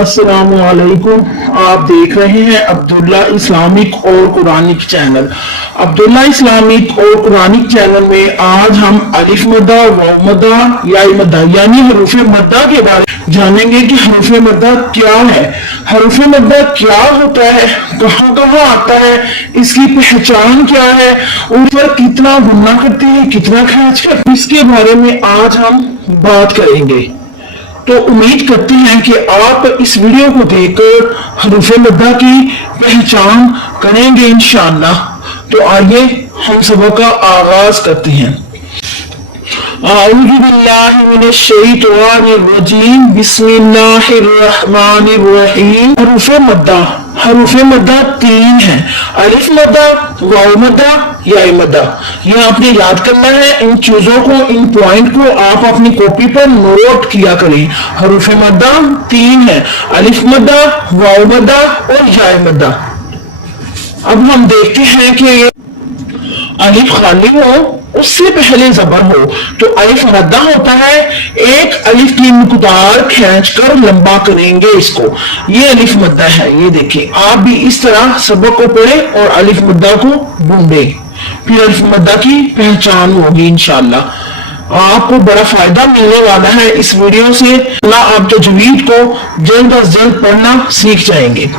अस्सलाम वालेकुम। आप देख रहे हैं अब्दुल्ला इस्लामिक और कुरानिक चैनल। अब्दुल्ला इस्लामिक और कुरानिक चैनल में आज हम अलिफ मद्दा, वाव मद्दा, या मद्दा यानी हरूफ मद्दा के बारे में जानेंगे कि हरूफ मद्दा क्या है, हरूफ मद्दा क्या होता है, कहाँ कहाँ आता है, इसकी पहचान क्या है, उन पर कितना गुना करते हैं, कितना खर्च करते हैं, इसके बारे में आज हम बात करेंगे। तो उम्मीद करते हैं कि आप इस वीडियो को देखकर हरूफ मद्दा की पहचान करेंगे इंशाअल्लाह। तो आइए हम सबक का आगाज करते हैं। बिस्मिल्लाहिर्रहमानिर्रहीम। हरूफ मद्दा तीन है, अलिफ मद्दा, वाव मद्दा, या मद्दा। ये आपने याद करना है। इन चीजों को, इन पॉइंट को आप अपनी कॉपी पर नोट किया करें। हरूफ मद्दा तीन है, अलिफ मद्दा, वाव मद्दा और या मद्दा। अब हम देखते हैं कि अलिफ खाली हो, उससे पहले जबर हो तो अलिफ मद्दा होता है। एक अलिफ की मिक़दार खींचकर लंबा करेंगे इसको, ये अलिफ मद्दा है। ये देखिए, आप भी इस तरह सबक को पढ़ें और अलिफ मद्दा को ढूंढें, फिर अलिफ मद्दा की पहचान होगी इंशाअल्लाह। आपको बड़ा फायदा मिलने वाला है इस वीडियो से। आप तजवीद को जल्द अज जल्द पढ़ना सीख जाएंगे।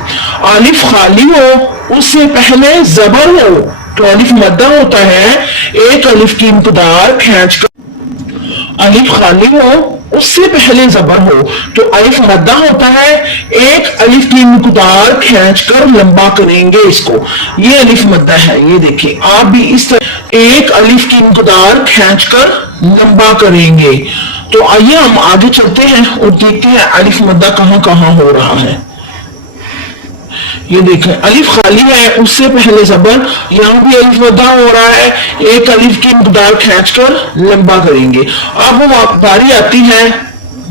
अलिफ खाली हो, उससे पहले जबर हो तो अलिफ मद्दा होता है। एक अलिफ की मिक़दार खींचकर, अलिफ खाली हो, उससे पहले जबर हो तो अलिफ मद्दा होता है। एक अलिफ की मिक़दार खींचकर लंबा करेंगे इसको, ये अलिफ मद्दा है। ये देखिए, आप भी इस तरह एक अलिफ की मिक़दार खींचकर लंबा करेंगे। तो आइए हम आगे चलते हैं और देखते हैं अलिफ मद्दा कहाँ कहाँ हो रहा है। ये देखें, अलिफ खाली है, उससे पहले जबर, यहाँ भी अलिफ मद्दा हो रहा है। एक अलिफ की मिक़दार खींचकर लंबा करेंगे। अब बारी आती है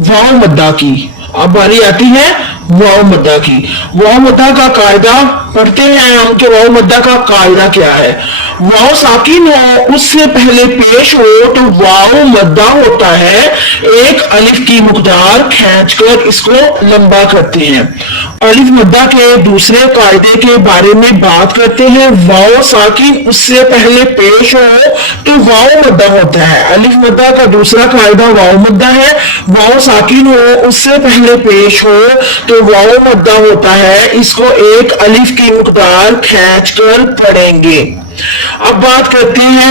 वाव मद्दा की। अब बारी आती है वाव मद्दा की। वाव मद्दा का कायदा पढ़ते हैं हम कि वाव मद्दा का कायदा क्या है। वाव साकिन हो, उससे पहले पेश हो तो वाव मद्दा होता है। एक अलिफ की मिक़दार खींचकर इसको लंबा करते हैं। अलिफ मद्दा के दूसरे कायदे के बारे में बात करते हैं। वाव साकिन उससे पहले पेश हो तो वाव मद्दा होता है। अलिफ मद्दा का दूसरा कायदा वाव मद्दा है। वाव साकिन हो, उससे पहले पेश हो तो वाव मद्दा होता है। इसको एक अलिफ की मिक़दार खींचकर पढ़ेंगे। अब बात करते हैं,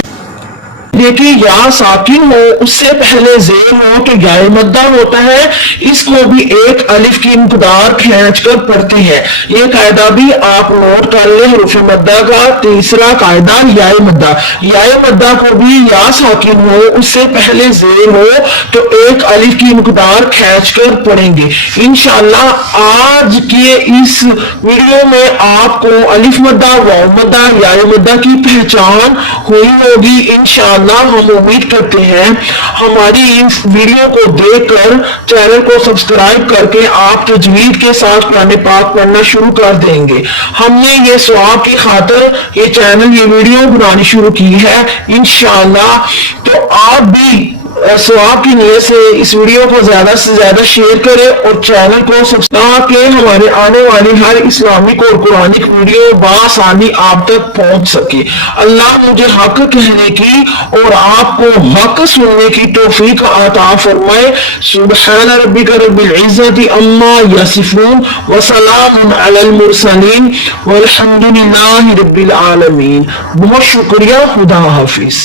देखिए, या साकिन हो, उससे पहले जेर हो तो या मद्दा होता है। इसको भी एक अलिफ की मिक़दार खींचकर पढ़ते हैं। ये कायदा भी आप नोट कर ले। हरूफ मद्दा का तीसरा कायदा या मद्दा। या मद्दा को भी या साकिन हो, उससे पहले जेर हो तो एक अलिफ की मिक़दार खींचकर पढ़ेंगे। इंशाअल्लाह आज के इस वीडियो में आपको अलिफ मद्दा, वाव मद्दा, या मद्दा की पहचान हुई होगी इंशाअल्लाह। हम उम्मीद करते हैं हमारी इस वीडियो को देखकर चैनल को सब्सक्राइब करके आप तजवीद के साथ कुरान पाक पढ़ना शुरू कर देंगे। हमने ये सवाब की खातिर ये चैनल, ये वीडियो बनानी शुरू की है इंशाअल्लाह। तो आप भी सवाब की नियत से इस वीडियो को ज्यादा से ज्यादा शेयर करें और चैनल को सब्सक्राइब के हमारे आने वाली हर इस्लामिक और कुरानिक वीडियो बआसानी आप तक पहुंच सके। अल्लाह मुझे हक कहने की और आपको हक सुनने की तौफीक अता फरमाए। सुब्हान रब्बिका रब्बिल इज्जति अम्मा यसिफून व सलामुन अलल मुरसलीन वल्हम्दुलिल्लाहि रब्बिल आलमीन। बहुत शुक्रिया। खुदा हाफिज।